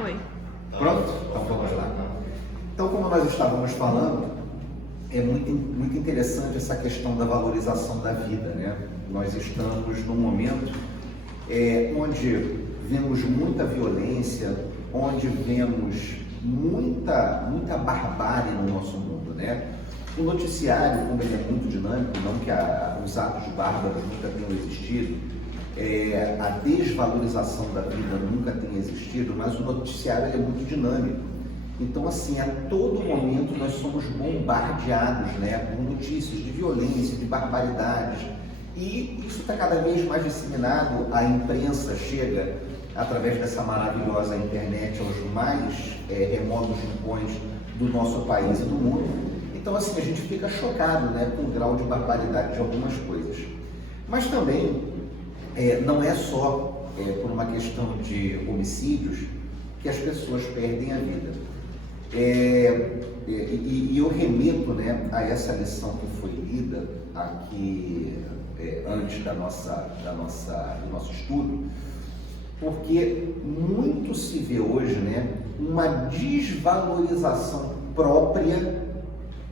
Foi. Pronto? Então vamos lá. Então, como nós estávamos falando, é muito interessante essa questão da valorização da vida, né? Nós estamos num momento onde vemos muita violência, onde vemos muita barbárie no nosso mundo, né? O noticiário, como ele é muito dinâmico, não que os atos bárbaros nunca tenham existido, a desvalorização da vida nunca tem existido, mas o noticiário é muito dinâmico. Então, assim, a todo momento nós somos bombardeados, né, com notícias de violência, de barbaridades, e isso está cada vez mais disseminado. A imprensa chega, através dessa maravilhosa internet, aos mais remotos rincões do nosso país e do mundo. Então, assim, a gente fica chocado, né, com o grau de barbaridade de algumas coisas. Mas também não é só por uma questão de homicídios que as pessoas perdem a vida. E eu remeto, né, a essa lição que foi lida aqui antes do nosso estudo, porque muito se vê hoje, né, uma desvalorização própria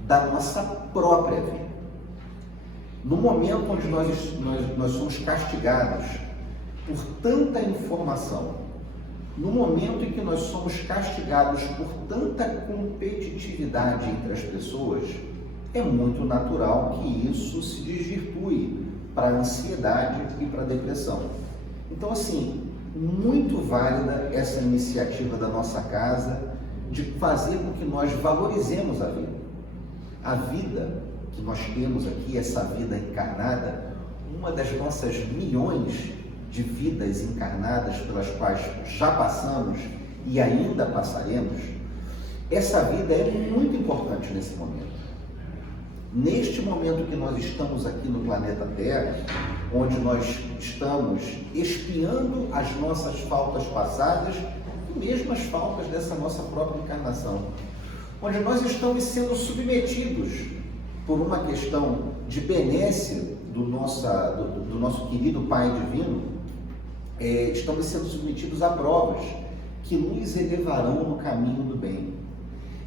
da nossa própria vida. No momento onde nós somos castigados por tanta informação, no momento em que nós somos castigados por tanta competitividade entre as pessoas, é muito natural que isso se desvirtue para a ansiedade e para a depressão. Então, assim, muito válida essa iniciativa da nossa casa de fazer com que nós valorizemos a vida. A vida que nós temos aqui, essa vida encarnada, uma das nossas milhões de vidas encarnadas pelas quais já passamos e ainda passaremos, essa vida é muito importante nesse momento. Neste momento que nós estamos aqui no planeta Terra, onde nós estamos expiando as nossas faltas passadas e mesmo as faltas dessa nossa própria encarnação, onde nós estamos sendo submetidos por uma questão de benécia do nosso querido Pai Divino, estamos sendo submetidos a provas que nos elevarão no caminho do bem.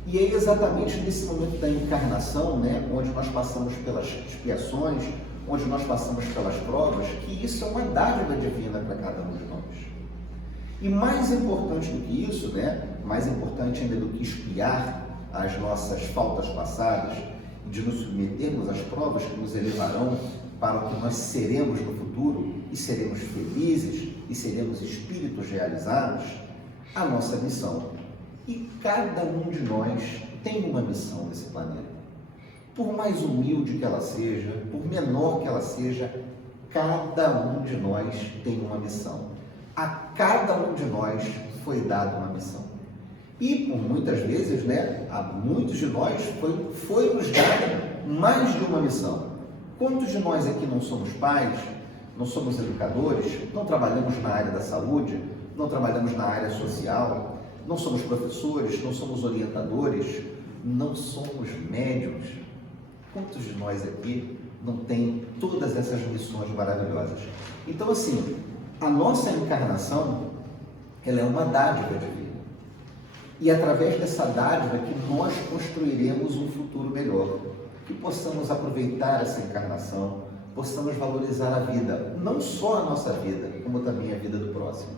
E é exatamente nesse momento da encarnação, né, onde nós passamos pelas expiações, onde nós passamos pelas provas, que isso é uma dádiva divina para cada um de nós. E mais importante do que isso, né, mais importante ainda do que expiar as nossas faltas passadas, de nos submetermos às provas que nos elevarão para o que nós seremos no futuro, e seremos felizes, e seremos espíritos realizados, a nossa missão. E cada um de nós tem uma missão nesse planeta. Por mais humilde que ela seja, por menor que ela seja, cada um de nós tem uma missão. A cada um de nós foi dada uma missão. E por muitas vezes, né, a muitos de nós foi nos dada mais de uma missão. Quantos de nós aqui não somos pais, não somos educadores, não trabalhamos na área da saúde, não trabalhamos na área social, não somos professores, não somos orientadores, não somos médiuns? Quantos de nós aqui não tem todas essas missões maravilhosas? Então, assim, a nossa encarnação, ela é uma dádiva divina. E através dessa dádiva que nós construiremos um futuro melhor, que possamos aproveitar essa encarnação, possamos valorizar a vida, não só a nossa vida, como também a vida do próximo.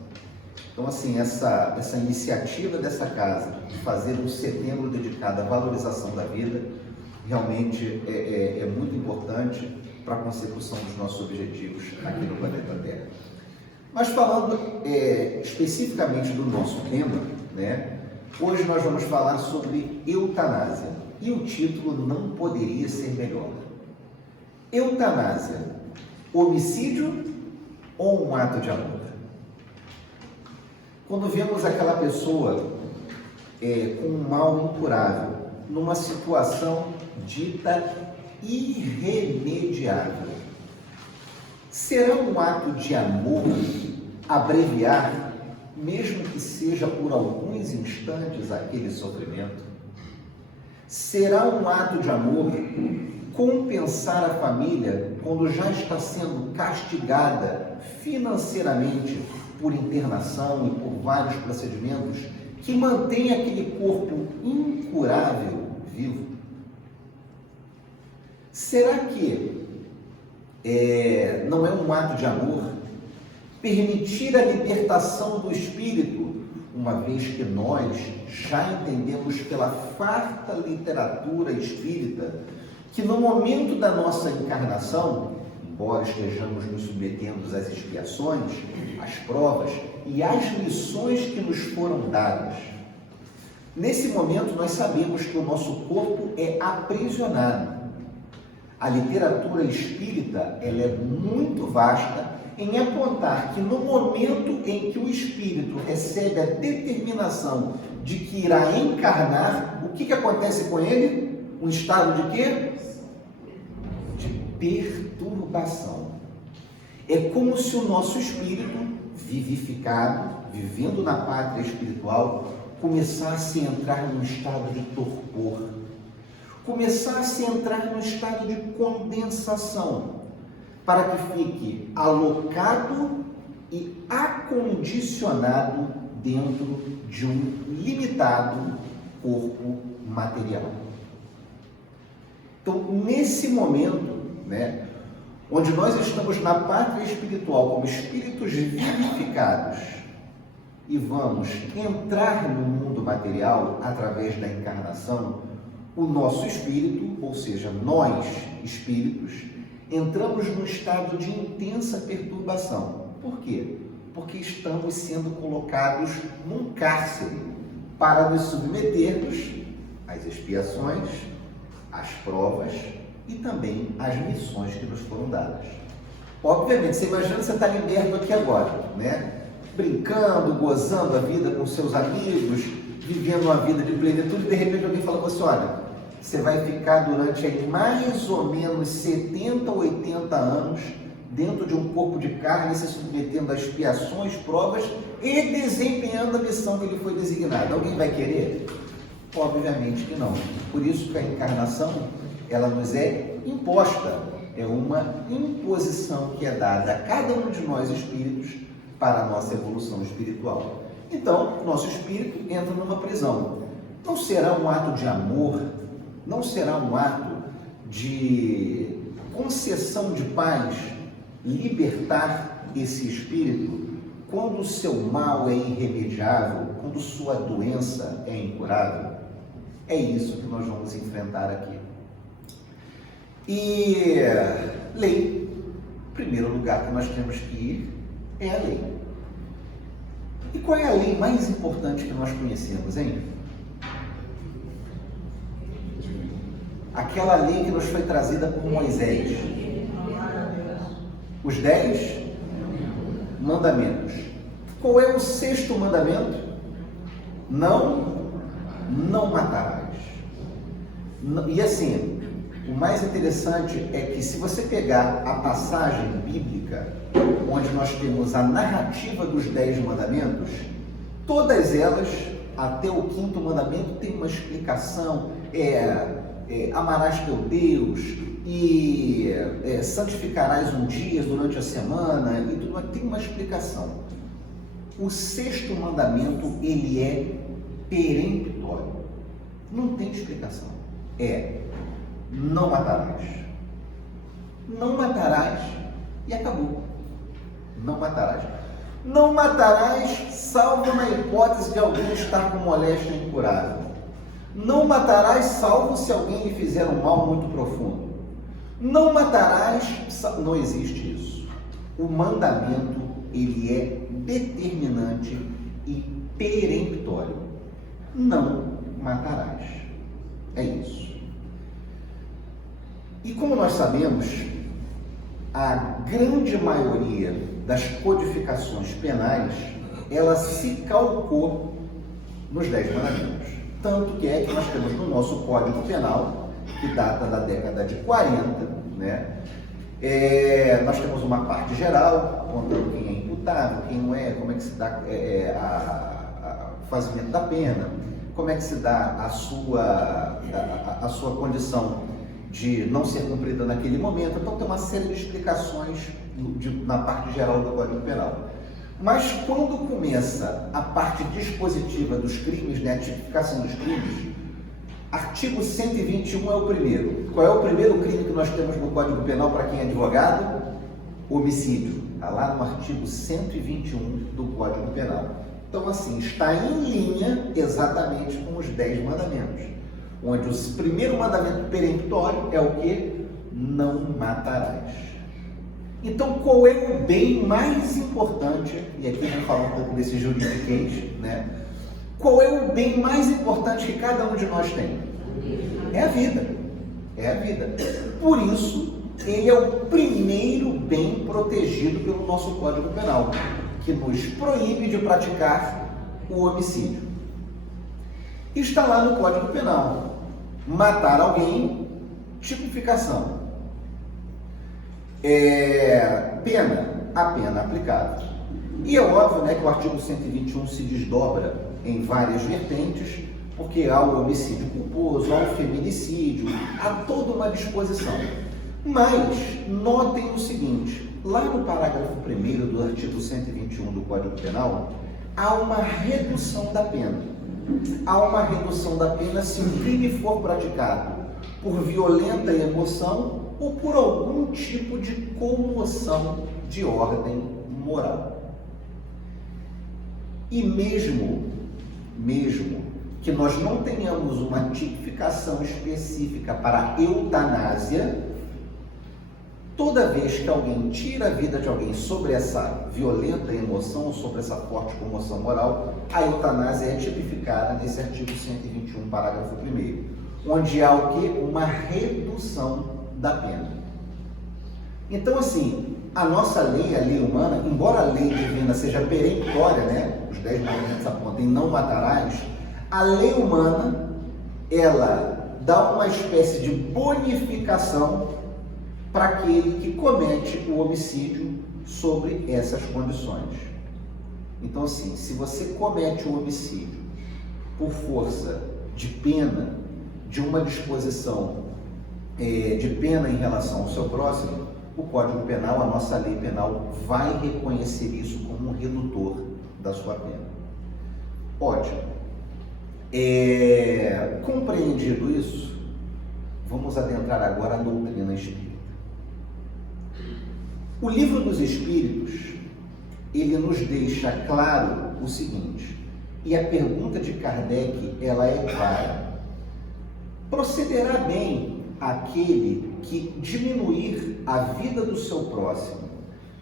Então, assim, essa iniciativa dessa casa de fazer um setembro dedicado à valorização da vida, realmente é muito importante para a consecução dos nossos objetivos aqui no planeta Terra. Mas falando especificamente do nosso tema, né, hoje nós vamos falar sobre eutanásia, e o título não poderia ser melhor. Eutanásia, homicídio ou um ato de amor? Quando vemos aquela pessoa com um mal incurável, numa situação dita irremediável, será um ato de amor abreviar, mesmo que seja por alguns instantes, aquele sofrimento? Será um ato de amor compensar a família quando já está sendo castigada financeiramente por internação e por vários procedimentos que mantém aquele corpo incurável vivo? Será que não é um ato de amor permitir a libertação do espírito, uma vez que nós já entendemos pela farta literatura espírita que no momento da nossa encarnação, embora estejamos nos submetendo às expiações, às provas e às lições que nos foram dadas, nesse momento nós sabemos que o nosso corpo é aprisionado. A literatura espírita ela é muito vasta em apontar que no momento em que o espírito recebe a determinação de que irá encarnar, o que acontece com ele? Um estado de quê? De perturbação. É como se o nosso espírito, vivificado, vivendo na pátria espiritual, começasse a entrar num estado de torpor, começasse a entrar num estado de condensação, para que fique alocado e acondicionado dentro de um limitado corpo material. Então, nesse momento, onde nós estamos na pátria espiritual como espíritos vivificados e vamos entrar no mundo material através da encarnação, o nosso espírito, ou seja, nós, espíritos, entramos num estado de intensa perturbação. Por quê? Porque estamos sendo colocados num cárcere para nos submetermos às expiações, às provas e também às missões que nos foram dadas. Obviamente, você imagina que você está liberto aqui agora, brincando, gozando a vida com seus amigos, vivendo uma vida de plenitude, e de repente alguém fala com você: olha, você vai ficar durante aí mais ou menos 70, 80 anos dentro de um corpo de carne, se submetendo a expiações, provas e desempenhando a missão que lhe foi designada. Alguém vai querer? Obviamente que não. Por isso que a encarnação, ela nos é imposta. É uma imposição que é dada a cada um de nós espíritos para a nossa evolução espiritual. Então, nosso espírito entra numa prisão. Não será um ato de amor, não será um ato de concessão de paz libertar esse espírito quando o seu mal é irremediável, quando sua doença é incurável? É isso que nós vamos enfrentar aqui. E lei, o primeiro lugar que nós temos que ir é a lei. E qual é a lei mais importante que nós conhecemos, hein? Aquela lei que nos foi trazida por Moisés. Os 10 mandamentos. Qual é o 6º mandamento? Não matarás. E assim, o mais interessante é que se você pegar a passagem bíblica, onde nós temos a narrativa dos 10 mandamentos, todas elas, até o 5º mandamento, tem uma explicação, amarás teu Deus e santificarás um dia durante a semana, e tudo tem uma explicação. O 6º mandamento, ele é peremptório, não tem explicação, não matarás. Não matarás e acabou. Não matarás. Não matarás, salvo na hipótese de alguém estar com moléstia incurável. Não matarás, salvo se alguém lhe fizer um mal muito profundo. Não matarás, não existe isso. O mandamento, ele é determinante e peremptório. Não matarás. É isso. E como nós sabemos, a grande maioria das codificações penais, ela se calcou nos 10 mandamentos. Tanto que é que nós temos no nosso Código Penal, que data da década de 40, nós temos uma parte geral, contando quem é imputável, quem não é, como é que se dá o fazimento da pena, como é que se dá a sua condição de não ser cumprida naquele momento. Então tem uma série de explicações na parte geral do Código Penal. Mas quando começa a parte dispositiva dos crimes, né, a tipificação dos crimes, artigo 121 é o primeiro. Qual é o primeiro crime que nós temos no Código Penal para quem é advogado? Homicídio. Está lá no artigo 121 do Código Penal. Então, assim, está em linha exatamente com os 10 mandamentos, onde o primeiro mandamento peremptório é o que? Não matarás. Então, qual é o bem mais importante? E aqui vamos falar um pouco desse juridiquês, né? Qual é o bem mais importante que cada um de nós tem? É a vida. É a vida. Por isso, ele é o primeiro bem protegido pelo nosso Código Penal, que nos proíbe de praticar o homicídio. Está lá no Código Penal. Matar alguém, tipificação. A pena aplicada. E é óbvio, né, que o artigo 121 se desdobra em várias vertentes, porque há o homicídio culposo, há o feminicídio, há toda uma disposição. Mas notem o seguinte, lá no parágrafo 1º do artigo 121 do Código Penal, há uma redução da pena. Há uma redução da pena se o crime for praticado por violenta emoção ou por algum tipo de comoção de ordem moral. E mesmo que nós não tenhamos uma tipificação específica para a eutanásia, toda vez que alguém tira a vida de alguém sobre essa violenta emoção, sobre essa forte comoção moral, a eutanásia é tipificada nesse artigo 121, parágrafo 1º, onde há o quê? Uma redução da pena. Então, assim, a nossa lei, a lei humana, embora a lei divina seja peremptória, né? Os 10 mandamentos apontam, não matarás, a lei humana, ela dá uma espécie de bonificação para aquele que comete o homicídio sobre essas condições. Então, assim, se você comete o homicídio por força de pena, de uma disposição de pena em relação ao seu próximo, o Código Penal, a nossa lei penal, vai reconhecer isso como um redutor da sua pena. Ótimo. Compreendido isso, vamos adentrar agora a doutrina espírita. O Livro dos Espíritos, ele nos deixa claro o seguinte, e a pergunta de Kardec, ela é clara. Procederá bem aquele que diminuir a vida do seu próximo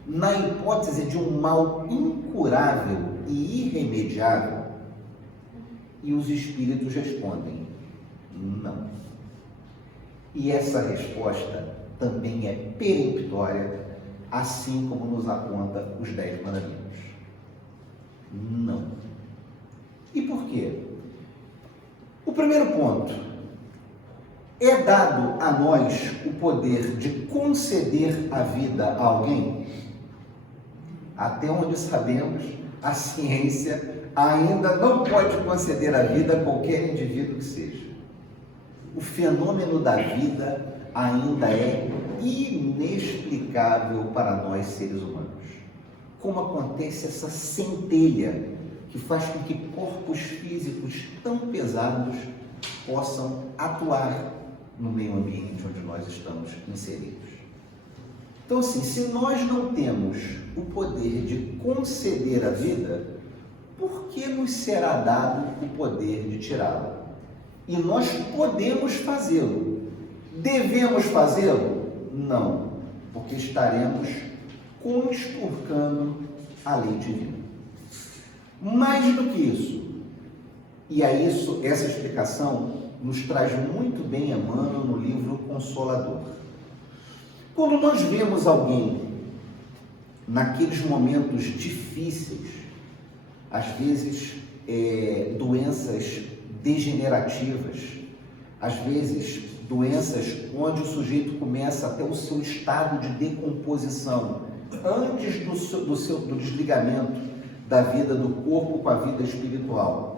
na hipótese de um mal incurável e irremediável? E os espíritos respondem, não. E essa resposta também é peremptória, assim como nos aponta os 10 mandamentos. Não. E por quê? O primeiro ponto, é dado a nós o poder de conceder a vida a alguém? Até onde sabemos, a ciência ainda não pode conceder a vida a qualquer indivíduo que seja. O fenômeno da vida ainda é inexplicável para nós seres humanos. Como acontece essa centelha que faz com que corpos físicos tão pesados possam atuar no meio ambiente onde nós estamos inseridos. Então, assim, se nós não temos o poder de conceder a vida, por que nos será dado o poder de tirá-la? E nós podemos fazê-lo. Devemos fazê-lo? Não, porque estaremos conspurcando a lei divina. Mais do que isso, e a isso, essa explicação nos traz muito bem Emmanuel no livro Consolador. Quando nós vemos alguém naqueles momentos difíceis, às vezes doenças degenerativas, às vezes doenças onde o sujeito começa até o seu estado de decomposição, antes do desligamento da vida do corpo com a vida espiritual.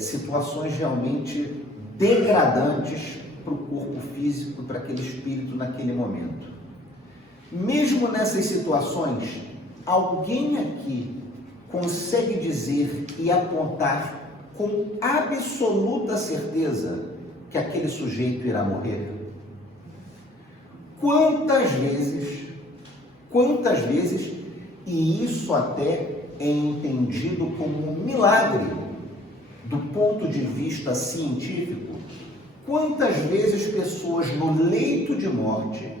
Situações realmente degradantes para o corpo físico, para aquele espírito naquele momento. Mesmo nessas situações, alguém aqui consegue dizer e apontar com absoluta certeza que aquele sujeito irá morrer? Quantas vezes, e isso até é entendido como um milagre do ponto de vista científico, quantas vezes pessoas no leito de morte,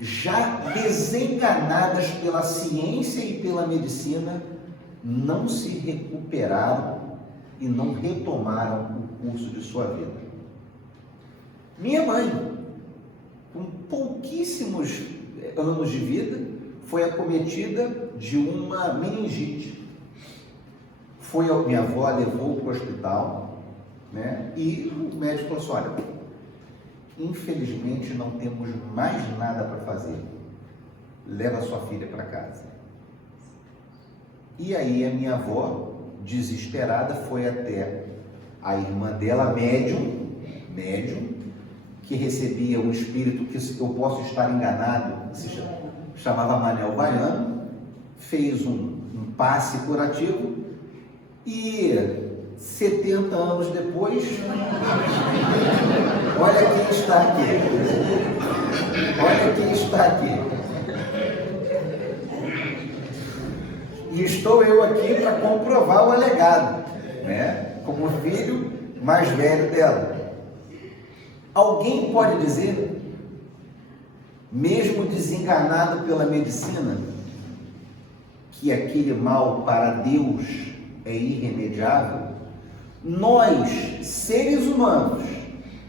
já desenganadas pela ciência e pela medicina, não se recuperaram e não retomaram o curso de sua vida. Minha mãe, com pouquíssimos anos de vida, foi acometida de uma meningite. Minha avó levou para o hospital, né? E o médico falou assim: olha, infelizmente não temos mais nada para fazer. Leva sua filha para casa. E aí a minha avó, desesperada, foi até a irmã dela, médium, que recebia um espírito que eu posso estar enganado, se chamava Manel Baiano, fez um passe curativo e 70 anos depois, olha quem está aqui. Olha quem está aqui. E estou eu aqui para comprovar o alegado, né? Como filho mais velho dela. Alguém pode dizer, mesmo desenganado pela medicina, que aquele mal para Deus é irremediável? Nós, seres humanos,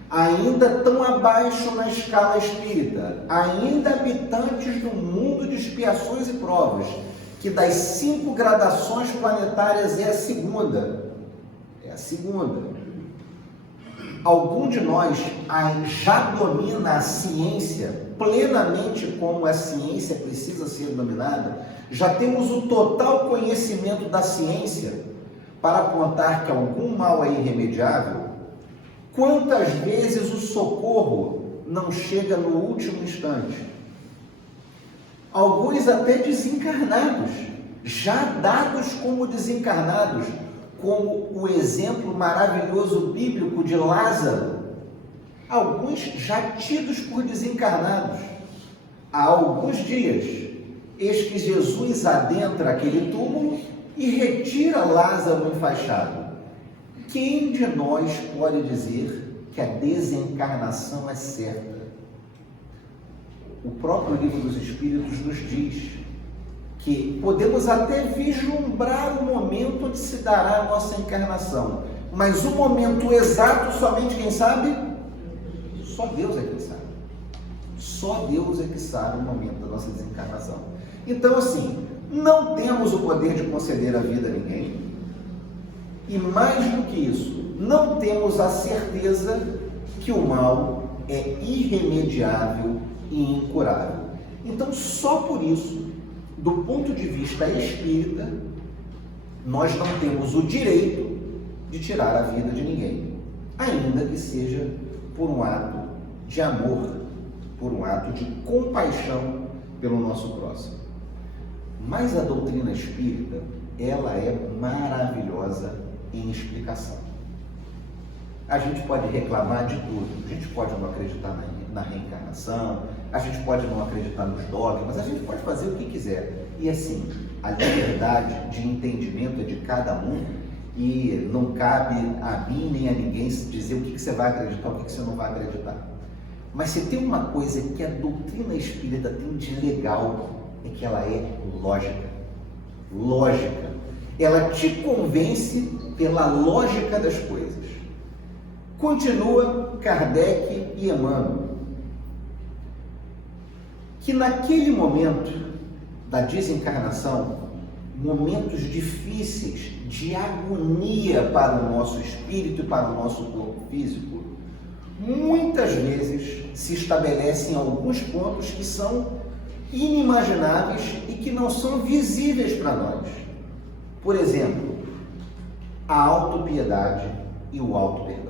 ainda tão abaixo na escala espírita, ainda habitantes do mundo de expiações e provas, que das 5 gradações planetárias é a segunda. Algum de nós já domina a ciência plenamente como a ciência precisa ser dominada? Já temos o total conhecimento da ciência para apontar que algum mal é irremediável? Quantas vezes o socorro não chega no último instante? Alguns até desencarnados, já dados como desencarnados, como o exemplo maravilhoso bíblico de Lázaro, alguns já tidos por desencarnados. Há alguns dias, eis que Jesus adentra aquele túmulo e retira Lázaro enfaixado. Quem de nós pode dizer que a desencarnação é certa? O próprio Livro dos Espíritos nos diz que podemos até vislumbrar o momento onde se dará a nossa encarnação, mas o momento exato, somente quem sabe? Só Deus é quem sabe. Só Deus é que sabe o momento da nossa desencarnação. Então, assim, não temos o poder de conceder a vida a ninguém, e mais do que isso, não temos a certeza que o mal é irremediável e incurável. Então, só por isso, do ponto de vista espírita, nós não temos o direito de tirar a vida de ninguém, ainda que seja por um ato de amor, por um ato de compaixão pelo nosso próximo. Mas a doutrina espírita, ela é maravilhosa em explicação. A gente pode reclamar de tudo, a gente pode não acreditar na reencarnação, a gente pode não acreditar nos dogmas, a gente pode fazer o que quiser. E assim, a liberdade de entendimento é de cada um e não cabe a mim nem a ninguém dizer o que você vai acreditar, o que você não vai acreditar. Mas se tem uma coisa que a doutrina espírita tem de legal, é que ela é lógica. Lógica. Ela te convence pela lógica das coisas. Continua Kardec e Emmanuel, que naquele momento da desencarnação, momentos difíceis de agonia para o nosso espírito e para o nosso corpo físico, muitas vezes se estabelecem alguns pontos que são inimagináveis e que não são visíveis para nós. Por exemplo, a autopiedade e o auto-perdão.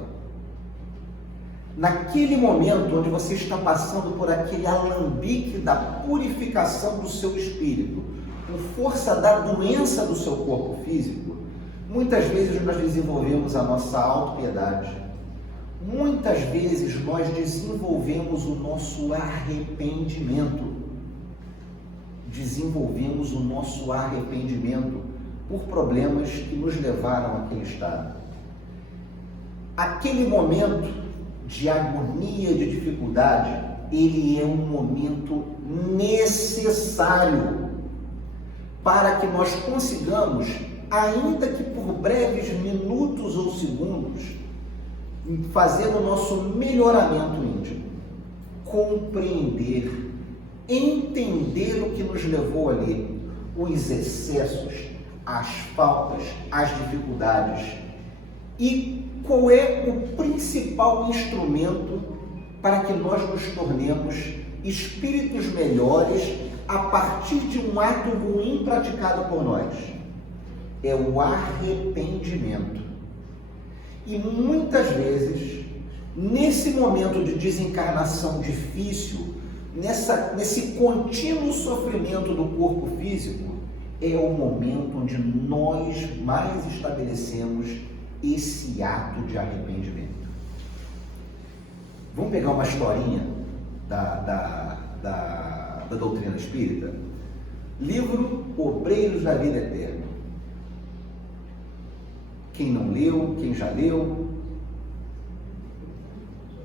Naquele momento onde você está passando por aquele alambique da purificação do seu espírito, por força da doença do seu corpo físico, muitas vezes nós desenvolvemos a nossa autopiedade. Muitas vezes nós desenvolvemos o nosso arrependimento. Desenvolvemos o nosso arrependimento por problemas que nos levaram àquele estado. Aquele momento de agonia, de dificuldade, ele é um momento necessário para que nós consigamos, ainda que por breves minutos ou segundos, fazer o nosso melhoramento íntimo, compreender, entender o que nos levou ali, os excessos, as faltas, as dificuldades, e qual é o principal instrumento para que nós nos tornemos espíritos melhores a partir de um ato ruim praticado por nós. É o arrependimento. E muitas vezes, nesse momento de desencarnação difícil, nesse contínuo sofrimento do corpo físico, é o momento onde nós mais estabelecemos esse ato de arrependimento. Vamos pegar uma historinha da doutrina espírita? Livro Obreiros da Vida Eterna. Quem não leu, quem já leu,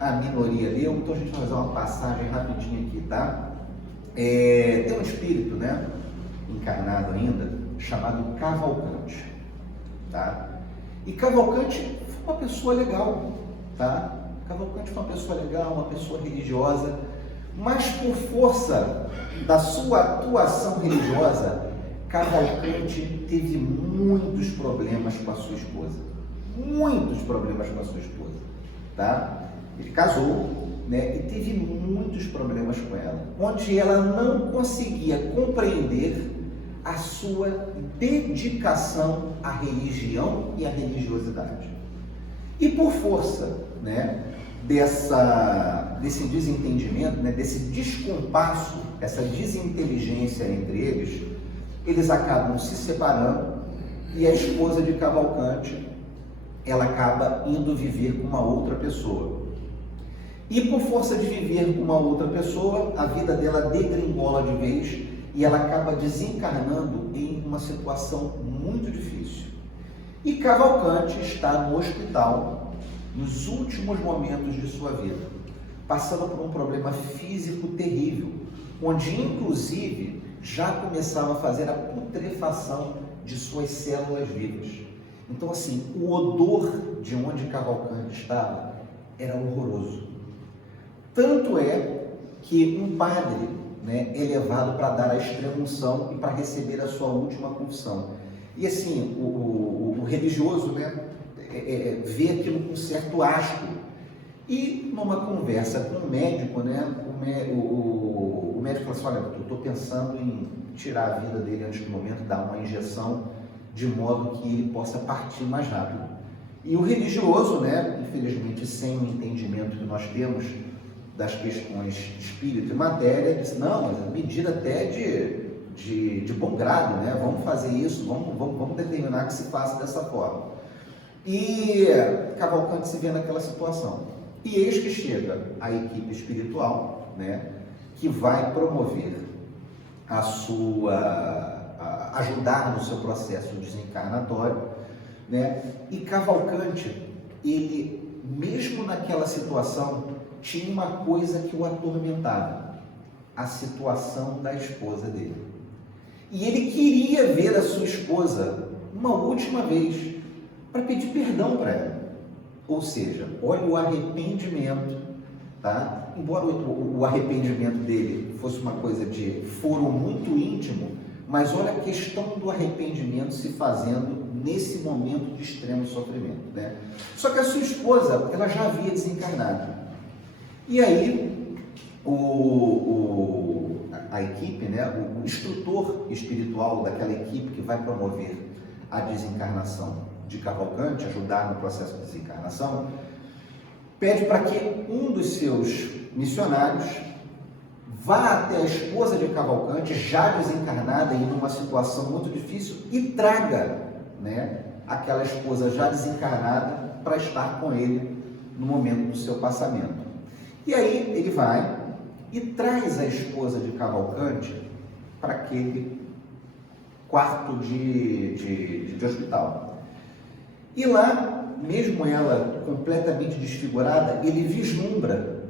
a minoria leu, então a gente vai fazer uma passagem rapidinho aqui, tá? Tem um espírito, né, encarnado ainda, chamado Cavalcante, tá? E Cavalcante foi uma pessoa legal, tá? Cavalcante foi uma pessoa legal, uma pessoa religiosa, mas por força da sua atuação religiosa, Cavalcante teve muitos problemas com a sua esposa. Muitos problemas com a sua esposa, tá? Ele casou, né, e teve muitos problemas com ela, onde ela não conseguia compreender a sua dedicação à religião e à religiosidade. E por força, né, desse desentendimento, né, desse descompasso, essa desinteligência entre eles acabam se separando e a esposa de Cavalcante, ela acaba indo viver com uma outra pessoa. E por força de viver com uma outra pessoa, a vida dela degringola de vez e ela acaba desencarnando em uma situação muito difícil. E Cavalcante está no hospital nos últimos momentos de sua vida, passando por um problema físico terrível, onde inclusive já começava a fazer a putrefação de suas células vivas. Então assim, o odor de onde Cavalcante estava era horroroso. Tanto é que um padre, né, é levado para dar a extrema-unção e para receber a sua última confissão. E assim, o religioso, né, vê aquilo com certo asco. E numa conversa com o médico, né, o médico fala assim: olha, eu estou pensando em tirar a vida dele antes do momento, dar uma injeção de modo que ele possa partir mais rápido. E o religioso, né, infelizmente sem o entendimento que nós temos das questões de espírito e matéria, disse: não, mas é medida até de bom grado, né? Vamos fazer isso, vamos determinar que se faça dessa forma. E Cavalcante se vê naquela situação. E eis que chega a equipe espiritual, né, que vai promover ajudar no seu processo desencarnatório, né? E Cavalcante, ele, mesmo naquela situação, tinha uma coisa que o atormentava: a situação da esposa dele. E ele queria ver a sua esposa uma última vez para pedir perdão para ela. Ou seja, olha o arrependimento, tá? Embora o arrependimento dele fosse uma coisa de foro muito íntimo, mas olha a questão do arrependimento se fazendo nesse momento de extremo sofrimento, né? Só que a sua esposa, ela já havia desencarnado. E aí, a equipe, né, o instrutor espiritual daquela equipe que vai promover a desencarnação de Cavalcante, ajudar no processo de desencarnação, pede para que um dos seus missionários vá até a esposa de Cavalcante, já desencarnada e numa situação muito difícil, e traga, né, aquela esposa já desencarnada para estar com ele no momento do seu passamento. E aí ele vai e traz a esposa de Cavalcante para aquele quarto de hospital. E lá, mesmo ela completamente desfigurada, ele vislumbra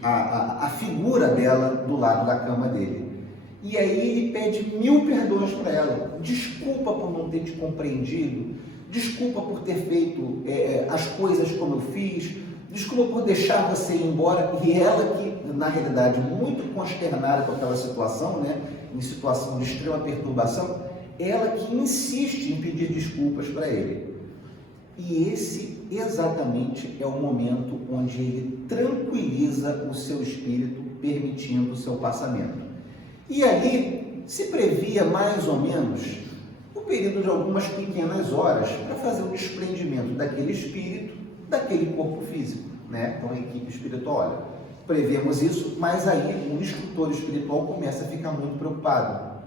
a figura dela do lado da cama dele. E aí ele pede 1000 perdões para ela. Desculpa por não ter te compreendido, desculpa por ter feito as coisas como eu fiz, desculpa por deixar você ir embora. E ela que, na realidade, muito consternada com aquela situação, né, em situação de extrema perturbação, ela que insiste em pedir desculpas para ele. E esse exatamente é o momento onde ele tranquiliza o seu espírito, permitindo o seu passamento. E ali se previa mais ou menos o período de algumas pequenas horas para fazer o desprendimento daquele espírito, daquele corpo físico, né? Então a equipe espiritual, olha, prevemos isso, mas aí o instrutor espiritual começa a ficar muito preocupado,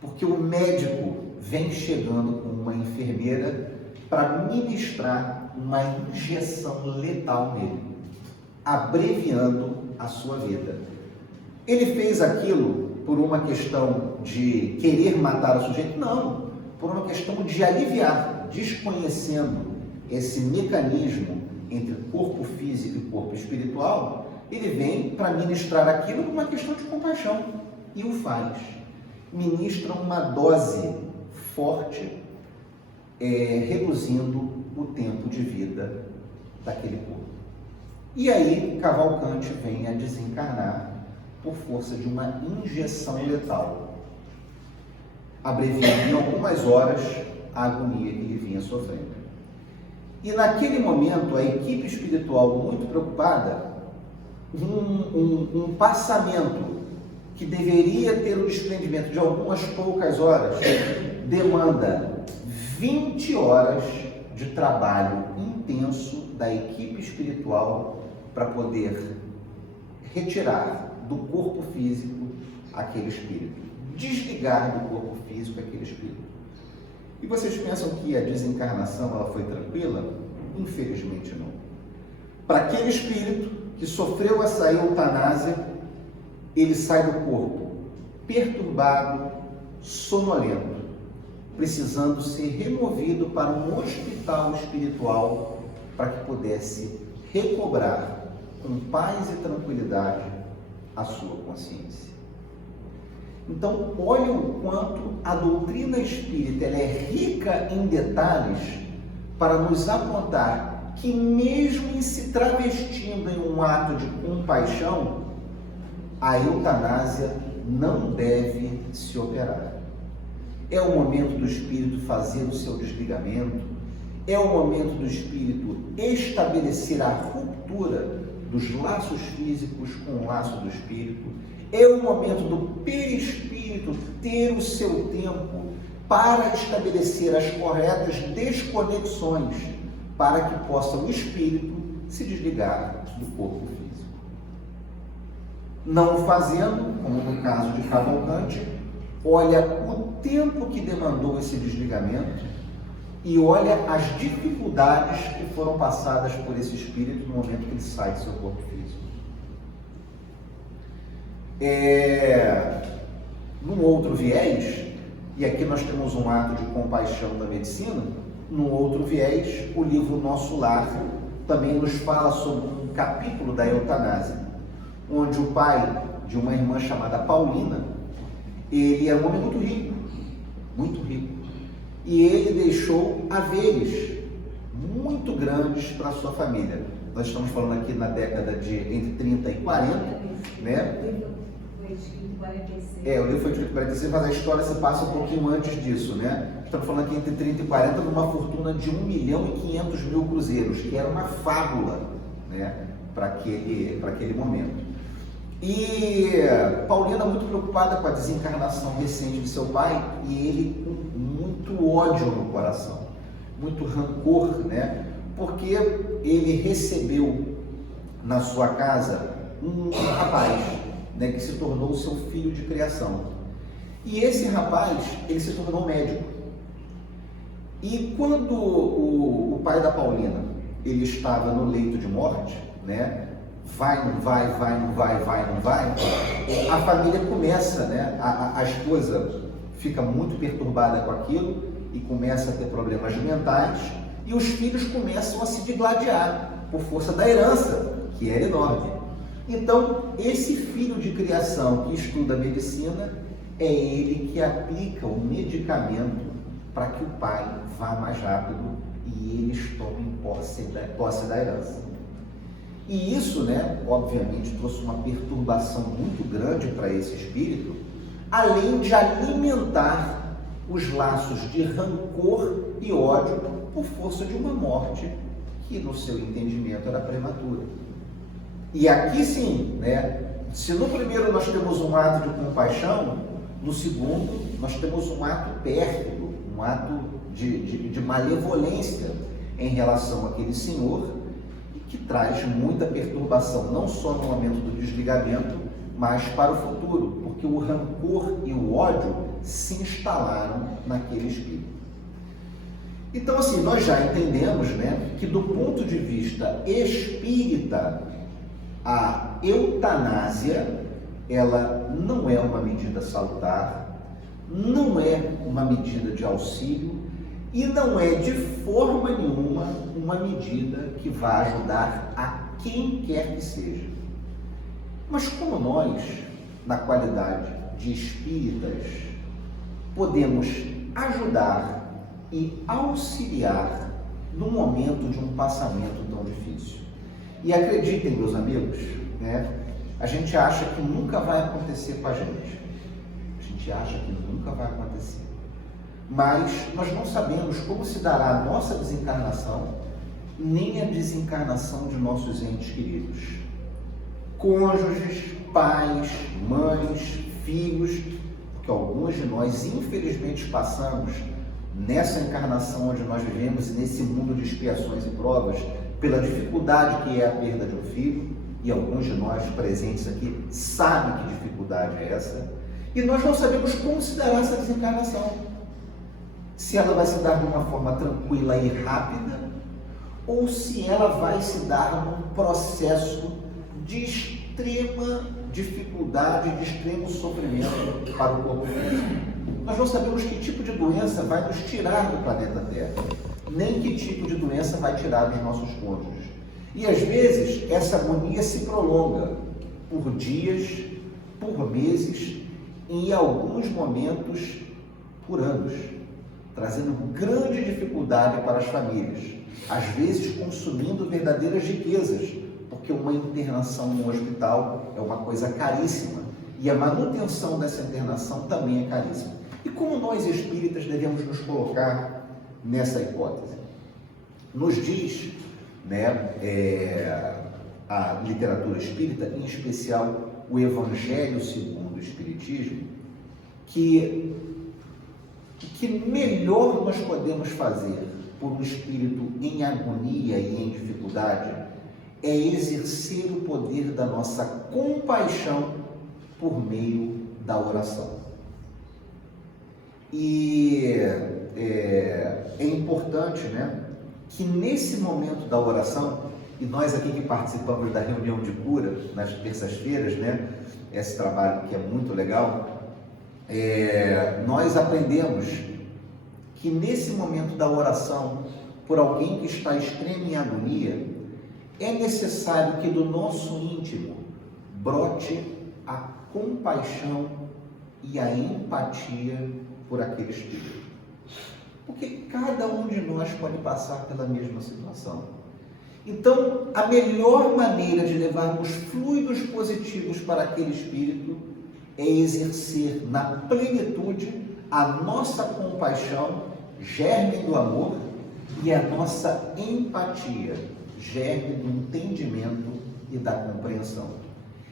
porque o médico vem chegando com uma enfermeira para ministrar uma injeção letal nele, abreviando a sua vida. Ele fez aquilo por uma questão de querer matar o sujeito? Não, por uma questão de aliviar, desconhecendo esse mecanismo entre corpo físico e corpo espiritual, ele vem para ministrar aquilo por uma questão de compaixão, e o faz. Ministra uma dose forte, reduzindo o tempo de vida daquele corpo. E aí Cavalcante vem a desencarnar por força de uma injeção letal, abreviando em algumas horas a agonia que ele vinha sofrendo. E naquele momento a equipe espiritual, muito preocupada, um passamento que deveria ter o desprendimento de algumas poucas horas, demanda 20 horas de trabalho intenso da equipe espiritual para poder retirar do corpo físico aquele espírito, desligar do corpo físico aquele espírito. E vocês pensam que a desencarnação ela foi tranquila? Infelizmente não. Para aquele espírito que sofreu essa eutanásia, ele sai do corpo perturbado, sonolento, precisando ser removido para um hospital espiritual para que pudesse recobrar com paz e tranquilidade a sua consciência. Então, olha o quanto a doutrina espírita ela é rica em detalhes para nos apontar que mesmo em se travestindo em um ato de compaixão, a eutanásia não deve se operar. É o momento do espírito fazer o seu desligamento, é o momento do espírito estabelecer a ruptura dos laços físicos com o laço do espírito, é o momento do perispírito ter o seu tempo para estabelecer as corretas desconexões para que possa o espírito se desligar do corpo físico. Não o fazendo, como no caso de Cavalcante, olha o tempo que demandou esse desligamento e olha as dificuldades que foram passadas por esse espírito no momento que ele sai do seu corpo físico. Num outro viés, e aqui nós temos um ato de compaixão da medicina, num outro viés, o livro Nosso Lar também nos fala sobre um capítulo da eutanásia, onde o pai de uma irmã chamada Paulina, ele era um homem muito rico, e ele deixou haveres muito grandes para a sua família. Nós estamos falando aqui na década de entre 30 e 40, né? O livro foi escrito em 46, mas a história se passa um pouquinho antes disso, né? Estamos falando aqui entre 30 e 40, numa fortuna de 1.500.000 cruzeiros, que era uma fábula, né? Para aquele momento. E Paulina muito preocupada com a desencarnação recente de seu pai, e ele com muito ódio no coração, muito rancor, né? Porque ele recebeu na sua casa um rapaz né, que se tornou o seu filho de criação. E esse rapaz, ele se tornou médico. E quando o pai da Paulina, ele estava no leito de morte, né, vai, não vai, vai, não vai, vai, não vai, a família começa, né, a esposa fica muito perturbada com aquilo e começa a ter problemas mentais, e os filhos começam a se digladiar por força da herança, que era enorme. Então, esse filho de criação que estuda medicina, é ele que aplica o medicamento para que o pai vá mais rápido e eles tomem posse da herança. E isso, né, obviamente, trouxe uma perturbação muito grande para esse espírito, além de alimentar os laços de rancor e ódio por força de uma morte que, no seu entendimento, era prematura. E aqui sim, né, se no primeiro nós temos um ato de compaixão, no segundo nós temos um ato pérfido, um ato de malevolência em relação àquele senhor, que traz muita perturbação, não só no momento do desligamento, mas para o futuro, porque o rancor e o ódio se instalaram naquele espírito. Então, assim, nós já entendemos, né, que do ponto de vista espírita, a eutanásia, ela não é uma medida salutar, não é uma medida de auxílio e não é de forma nenhuma uma medida que vai ajudar a quem quer que seja. Mas como nós, na qualidade de espíritas, podemos ajudar e auxiliar no momento de um passamento tão difícil? E acreditem, meus amigos, né, a gente acha que nunca vai acontecer com a gente. A gente acha que nunca vai acontecer. Mas nós não sabemos como se dará a nossa desencarnação, nem a desencarnação de nossos entes queridos. Cônjuges, pais, mães, filhos, porque alguns de nós, infelizmente, passamos nessa encarnação onde nós vivemos, nesse mundo de expiações e provas, pela dificuldade que é a perda de um filho, e alguns de nós presentes aqui sabem que dificuldade é essa, e nós não sabemos como se dará essa desencarnação. Se ela vai se dar de uma forma tranquila e rápida, ou se ela vai se dar num processo de extrema dificuldade, de extremo sofrimento para o corpo físico. Nós não sabemos que tipo de doença vai nos tirar do planeta Terra, nem que tipo de doença vai tirar dos nossos cônjuges. E às vezes essa agonia se prolonga por dias, por meses, e em alguns momentos por anos, trazendo grande dificuldade para as famílias, às vezes consumindo verdadeiras riquezas, porque uma internação no hospital é uma coisa caríssima e a manutenção dessa internação também é caríssima. E como nós espíritas devemos nos colocar nessa hipótese? Nos diz, né, a literatura espírita, em especial o Evangelho segundo o Espiritismo, que melhor nós podemos fazer por um espírito em agonia e em dificuldade é exercer o poder da nossa compaixão por meio da oração. E é importante, né, que nesse momento da oração, e nós aqui que participamos da reunião de cura nas terças-feiras, né, esse trabalho que é muito legal, nós aprendemos que nesse momento da oração, por alguém que está extremo em agonia, é necessário que do nosso íntimo brote a compaixão e a empatia por aquele espírito. Porque cada um de nós pode passar pela mesma situação. Então, a melhor maneira de levarmos fluidos positivos para aquele espírito é exercer na plenitude a nossa compaixão, germe do amor, e a nossa empatia, germe do entendimento e da compreensão.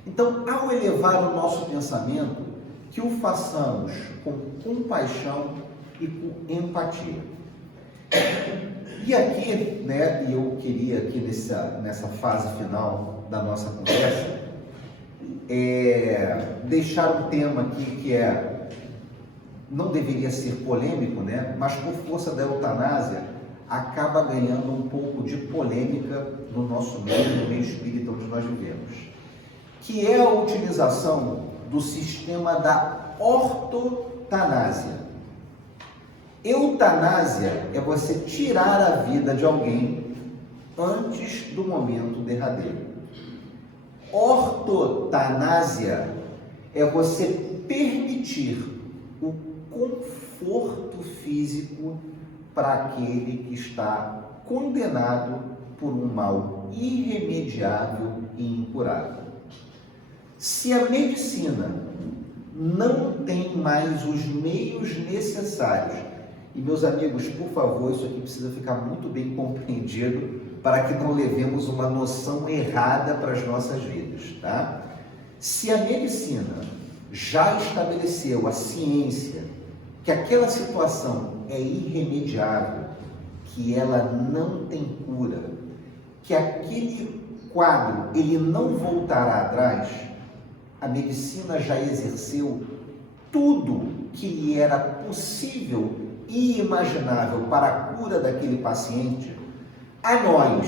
Então, ao elevar o nosso pensamento, que o façamos com compaixão e com empatia. E aqui, né, eu queria aqui nessa fase final da nossa conversa, deixar um tema aqui que não deveria ser polêmico, né? Mas por força da eutanásia, acaba ganhando um pouco de polêmica no nosso meio, no meio espírita onde nós vivemos, que é a utilização do sistema da ortotanásia. Eutanásia é você tirar a vida de alguém antes do momento derradeiro. Ortotanásia é você permitir o conforto físico para aquele que está condenado por um mal irremediável e incurável. Se a medicina não tem mais os meios necessários, e meus amigos, por favor, isso aqui precisa ficar muito bem compreendido para que não levemos uma noção errada para as nossas vidas, tá? Se a medicina já estabeleceu, a ciência, que aquela situação é irremediável, que ela não tem cura, que aquele quadro ele não voltará atrás, a medicina já exerceu tudo que lhe era possível e imaginável para a cura daquele paciente. A nós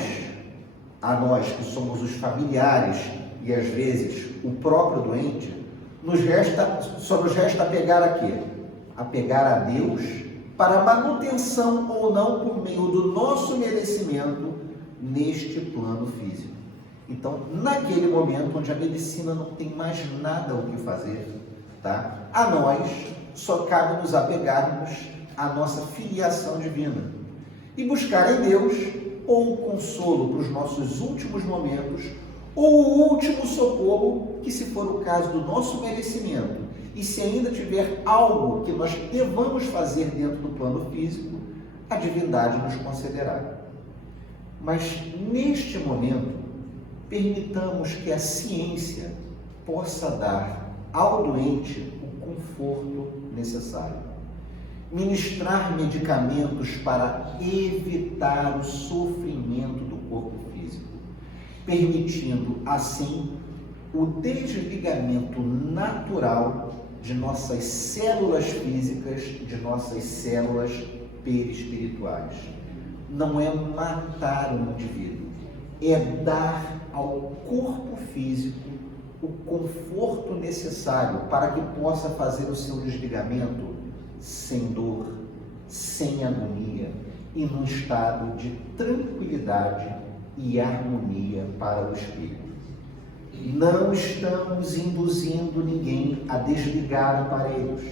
que somos os familiares e às vezes o próprio doente, só nos resta apegar a quê? Apegar a Deus para manutenção ou não por meio do nosso merecimento neste plano físico. Então, naquele momento onde a medicina não tem mais nada o que fazer, tá? A nós só cabe nos apegarmos à nossa filiação divina e buscar em Deus ou o consolo para os nossos últimos momentos ou o último socorro, que se for o caso do nosso merecimento, e se ainda tiver algo que nós devamos fazer dentro do plano físico, a divindade nos concederá. Mas neste momento, permitamos que a ciência possa dar ao doente o conforto necessário. Ministrar medicamentos para evitar o sofrimento do corpo físico, permitindo assim o desligamento natural de nossas células físicas, de nossas células perispirituais. Não é matar um indivíduo, é dar ao corpo físico o conforto necessário para que possa fazer o seu desligamento sem dor, sem agonia e num estado de tranquilidade e harmonia para o espírito. Não estamos induzindo ninguém a desligar aparelhos,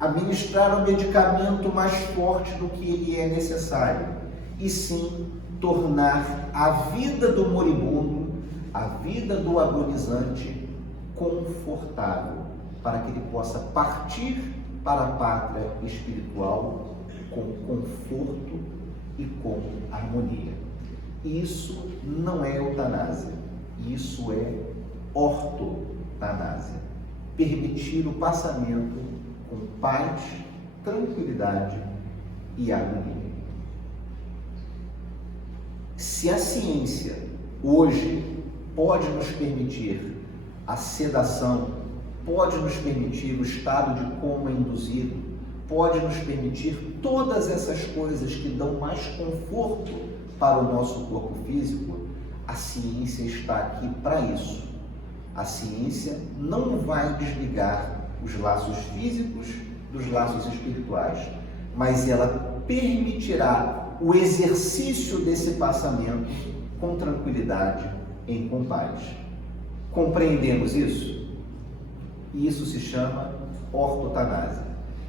a ministrar um medicamento mais forte do que ele é necessário, e sim tornar a vida do moribundo, a vida do agonizante, confortável, para que ele possa partir para a pátria espiritual com conforto e com harmonia. Isso não é eutanásia, isso é ortotanásia. Permitir o passamento com paz, tranquilidade e harmonia. Se a ciência hoje pode nos permitir a sedação, pode nos permitir o estado de coma induzido, pode nos permitir todas essas coisas que dão mais conforto para o nosso corpo físico, a ciência está aqui para isso. A ciência não vai desligar os laços físicos dos laços espirituais, mas ela permitirá o exercício desse passamento com tranquilidade e com paz. Compreendemos isso? Isso se chama ortotanásia.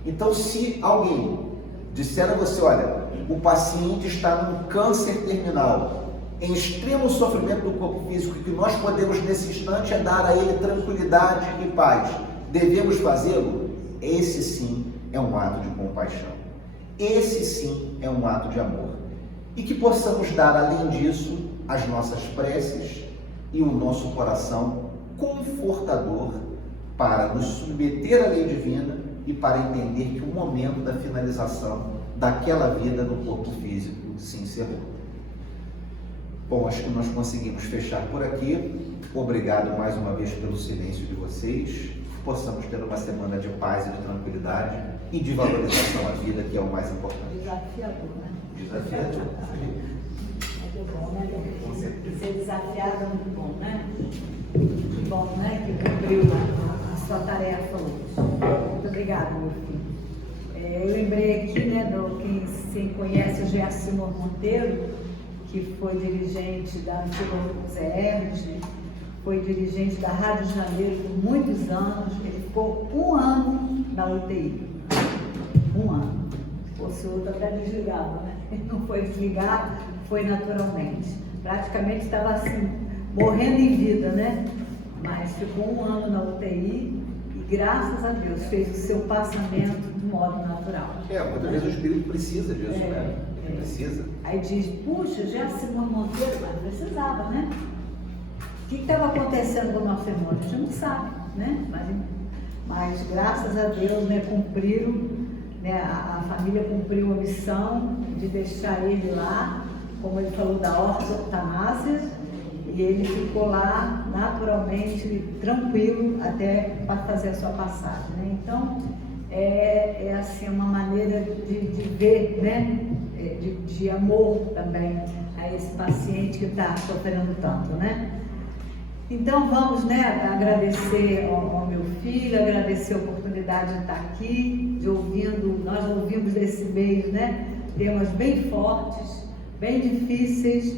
Então, se alguém disser a você, olha, o paciente está num câncer terminal, em extremo sofrimento do corpo físico, que nós podemos nesse instante é dar a ele tranquilidade e paz, devemos fazê-lo? Esse sim é um ato de compaixão. Esse sim é um ato de amor. E que possamos dar, além disso, as nossas preces e o nosso coração confortador para nos submeter à lei divina e para entender que o momento da finalização daquela vida no corpo físico se encerrou. Bom, acho que nós conseguimos fechar por aqui. Obrigado mais uma vez pelo silêncio de vocês. Possamos ter uma semana de paz e de tranquilidade e de valorização à vida, que é o mais importante. Desafiador, né? Desafiador. Muito bom, né? Ser desafiado é muito bom, né? Que bom, né? Que cumpriu a sua tarefa hoje. Muito obrigada, meu filho. Eu lembrei aqui, né, quem se conhece o Gerson Monteiro, que foi dirigente da antiga ZR, foi dirigente da Rádio Janeiro por muitos anos. Ele ficou 1 ano na UTI. 1 ano. Se fosse outro, até desligava, né? Ele não foi desligado, foi naturalmente. Praticamente estava assim, morrendo em vida, né? Mas ficou 1 ano na UTI e, graças a Deus, fez o seu passamento de modo natural. Muitas vezes o espírito precisa disso, né? Precisa. Aí diz, puxa, Gerson Monteiro, mas precisava, né? O que estava acontecendo com o nosso irmão? A gente não sabe, né? Mas graças a Deus, né, cumpriram, né, a família cumpriu a missão de deixar ele lá, como ele falou, da ortotanásia, e ele ficou lá naturalmente, tranquilo, até para fazer a sua passagem, né? Então, é assim, uma maneira de ver, né, de amor também a esse paciente que está sofrendo tanto, né? Então vamos, né, agradecer ao meu filho, agradecer a oportunidade de estar aqui, nós ouvimos desse meio, né, temas bem fortes, bem difíceis,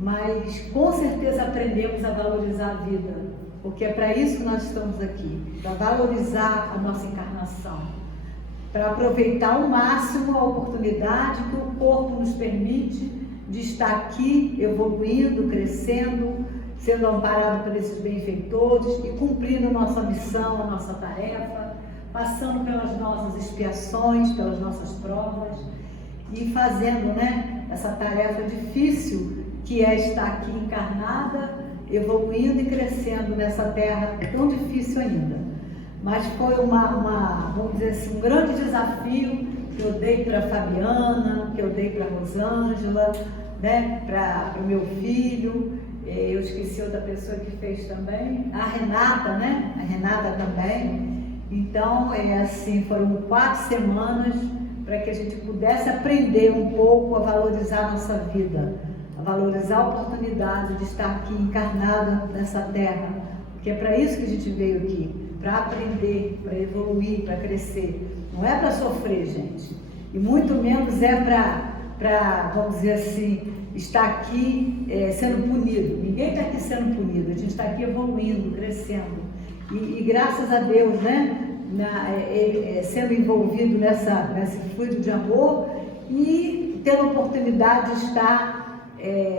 mas com certeza aprendemos a valorizar a vida, porque é para isso que nós estamos aqui, para valorizar a nossa encarnação, para aproveitar ao máximo a oportunidade que o corpo nos permite de estar aqui, evoluindo, crescendo, sendo amparado por esses benfeitores e cumprindo nossa missão, a nossa tarefa, passando pelas nossas expiações, pelas nossas provas e fazendo, né, essa tarefa difícil que é estar aqui encarnada, evoluindo e crescendo nessa terra tão difícil ainda. Mas foi vamos dizer assim, um grande desafio que eu dei para a Fabiana, que eu dei para a Rosângela, né, para o meu filho. Eu esqueci outra pessoa que fez também, a Renata, né? A Renata também. Então, assim, foram 4 semanas para que a gente pudesse aprender um pouco a valorizar a nossa vida, a valorizar a oportunidade de estar aqui encarnada nessa terra, porque é para isso que a gente veio aqui, para aprender, para evoluir, para crescer. Não é para sofrer, gente, e muito menos é para, vamos dizer assim, estar aqui sendo punido. Ninguém está aqui sendo punido, a gente está aqui evoluindo, crescendo. E graças a Deus, né, sendo envolvido nesse fluido de amor e tendo a oportunidade de estar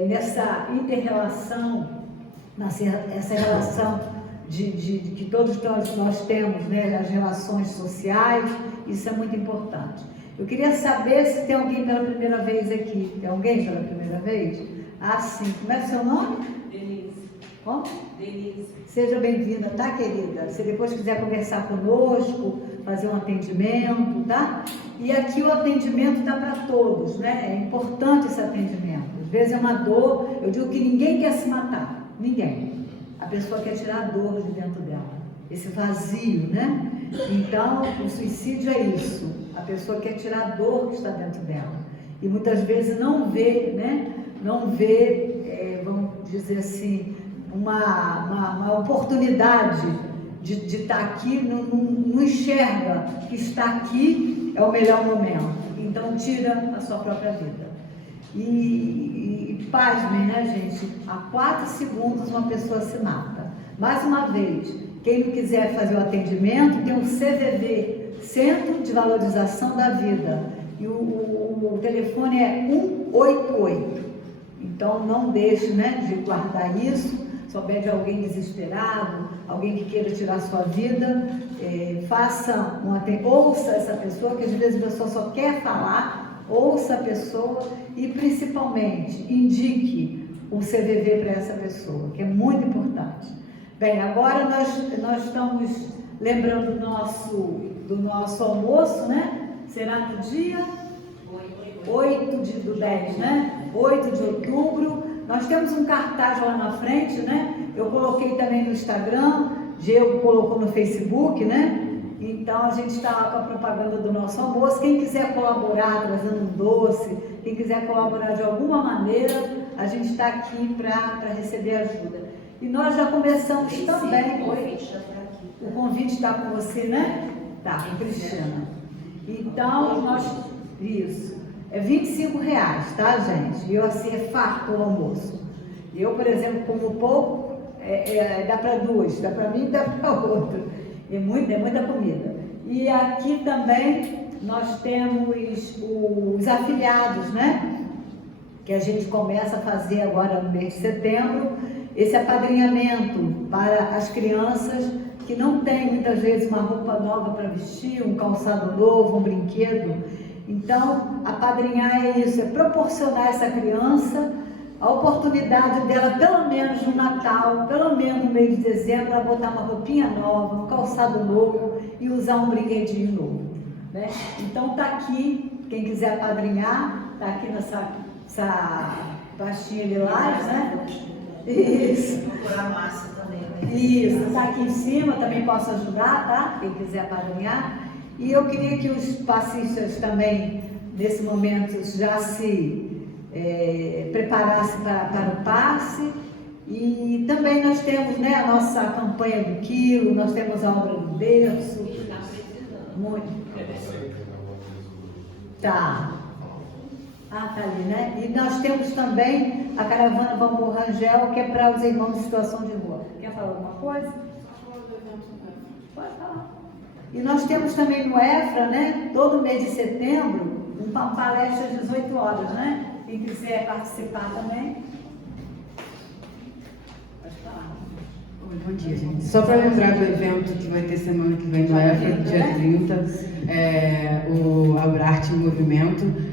nessa inter-relação, essa relação que todos nós temos, né, as relações sociais, isso é muito importante. Eu queria saber se tem alguém pela primeira vez aqui. Tem alguém pela primeira vez? Ah, sim. Como é o seu nome? Denise. Como? Denise. Seja bem-vinda, tá, querida? Se depois quiser conversar conosco, fazer um atendimento, tá? E aqui o atendimento está para todos, né? É importante esse atendimento. Às vezes é uma dor, eu digo que ninguém quer se matar. Ninguém. A pessoa quer tirar a dor de dentro dela. Esse vazio, né? Então, o suicídio é isso. A pessoa quer tirar a dor que está dentro dela. E muitas vezes não vê, né? Não vê, vamos dizer assim, uma oportunidade de estar aqui, não enxerga que estar aqui é o melhor momento. Então, tira a sua própria vida. E pasmem, né, gente? A 4 segundos uma pessoa se mata. Mais uma vez, quem não quiser fazer o atendimento, tem um CVV, Centro de Valorização da Vida. E o telefone é 188. Então, não deixe, né, de guardar isso. Se souber de alguém desesperado, alguém que queira tirar a sua vida, ouça essa pessoa, que às vezes a pessoa só quer falar, ouça a pessoa e, principalmente, indique o CVV para essa pessoa, que é muito importante. Bem, agora nós estamos lembrando do nosso almoço, né? Será no dia 8 do 10, né? 8 de outubro, Nós temos um cartaz lá na frente, né? Eu coloquei também no Instagram, Diego colocou no Facebook, né? Então a gente está lá com a propaganda do nosso almoço. Quem quiser colaborar, trazendo um doce, quem quiser colaborar de alguma maneira, a gente está aqui para receber ajuda. E nós já começamos também. O convite está com você, né? Tá, com Cristiana. Então, isso. É R$25, tá, gente? E eu, assim, é farto o almoço. Eu, por exemplo, como pouco, dá para duas, dá para mim e dá para outro. É muita comida. E aqui também nós temos os afiliados, né? Que a gente começa a fazer agora no mês de setembro, esse apadrinhamento para as crianças que não têm muitas vezes uma roupa nova para vestir, um calçado novo, um brinquedo. Então, apadrinhar é isso, é proporcionar a essa criança a oportunidade dela, pelo menos no Natal, pelo menos no mês de dezembro, ela botar uma roupinha nova, um calçado novo e usar um brinquedinho novo, né? Então tá aqui, quem quiser apadrinhar, tá aqui nessa pastinha lilás, né? Isso. Procurar massa também, né? Isso, tá aqui em cima, também posso ajudar, tá? Quem quiser apadrinhar. E eu queria que os passistas também, nesse momento, já se preparasse para o passe. E também nós temos, né, a nossa campanha do quilo, nós temos a obra do berço. Muito. Tá. Ah, tá ali, né? E nós temos também a caravana Vamos Rangel, que é para os irmãos em situação de rua. Quer falar alguma coisa? Pode falar. E nós temos também no EFRA, né, todo mês de setembro, uma palestra às 18 horas, né? Quem quiser participar também. Pode falar. Oi, bom dia, gente. Só para lembrar do evento que vai ter semana que vem no EFRA, dia 30, o Abrarte em Movimento.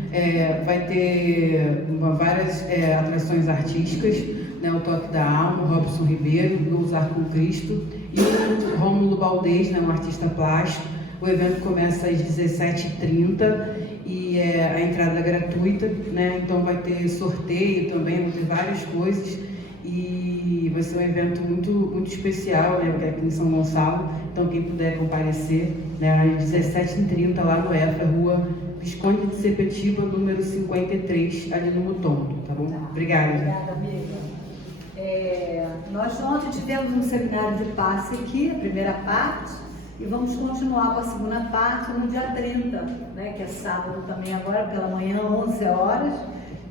Vai ter várias atrações artísticas, né, o Toque da Alma, o Robson Ribeiro, Luz Ar com Cristo e o Rômulo Baldez, né, um artista plástico. O evento começa às 17h30 e a entrada é gratuita, né? Então vai ter sorteio também, vão ter várias coisas e vai ser um evento muito, muito especial, né? Porque é aqui em São Gonçalo, então quem puder comparecer, né, às 17h30 lá no EFRA, Rua Visconde de Sepetiba, número 53, ali no Mutombo, tá bom? Obrigada. Obrigada, amiga. Nós ontem tivemos um seminário de passe aqui, a primeira parte, e vamos continuar com a segunda parte no dia 30, né, que é sábado também agora, pela manhã, 11 horas,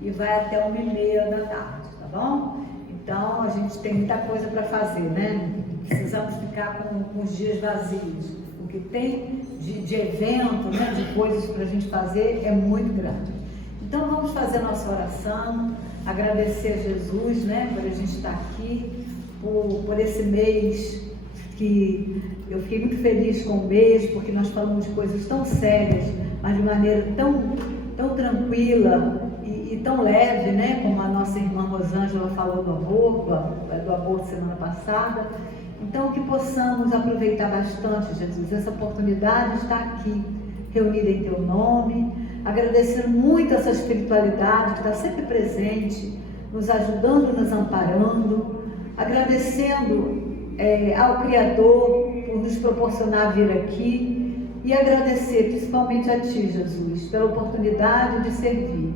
e vai até 1h30 da tarde, tá bom? Então, a gente tem muita coisa para fazer, né? Precisamos ficar com os dias vazios. O que tem de evento, né, de coisas para a gente fazer é muito grande. Então vamos fazer nossa oração, agradecer a Jesus, né, por a gente estar aqui, por esse mês que eu fiquei muito feliz com o mês, porque nós falamos de coisas tão sérias, mas de maneira tão tranquila e tão leve, né, como a nossa irmã Rosângela falou do aborto semana passada. Então, que possamos aproveitar bastante, Jesus, essa oportunidade de estar aqui, reunida em Teu nome, agradecendo muito essa espiritualidade que está sempre presente, nos ajudando, nos amparando, agradecendo ao Criador por nos proporcionar vir aqui e agradecer principalmente a Ti, Jesus, pela oportunidade de servir.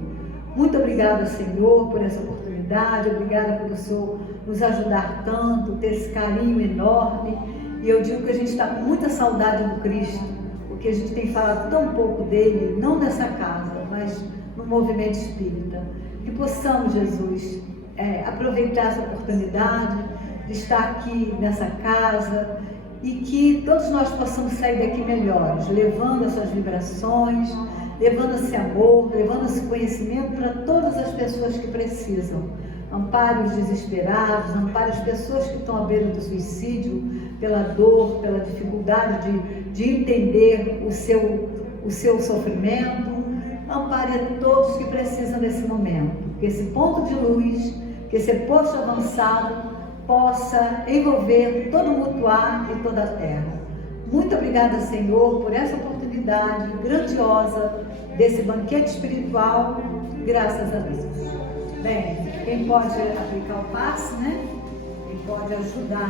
Muito obrigada, Senhor, por essa oportunidade, obrigada por o Senhor nos ajudar tanto, ter esse carinho enorme. E eu digo que a gente está com muita saudade do Cristo, porque a gente tem falado tão pouco dele, não nessa casa, mas no movimento espírita. Que possamos, Jesus, aproveitar essa oportunidade de estar aqui nessa casa e que todos nós possamos sair daqui melhores, levando essas vibrações, levando esse amor, levando esse conhecimento para todas as pessoas que precisam. Ampare os desesperados, ampare as pessoas que estão à beira do suicídio, pela dor, pela dificuldade de entender o seu sofrimento. Ampare a todos que precisam nesse momento. Que esse ponto de luz, que esse posto avançado possa envolver todo o mutuar e toda a terra. Muito obrigada, Senhor, por essa oportunidade grandiosa desse banquete espiritual. Graças a Deus. Bem, quem pode aplicar o passe, né? Quem pode ajudar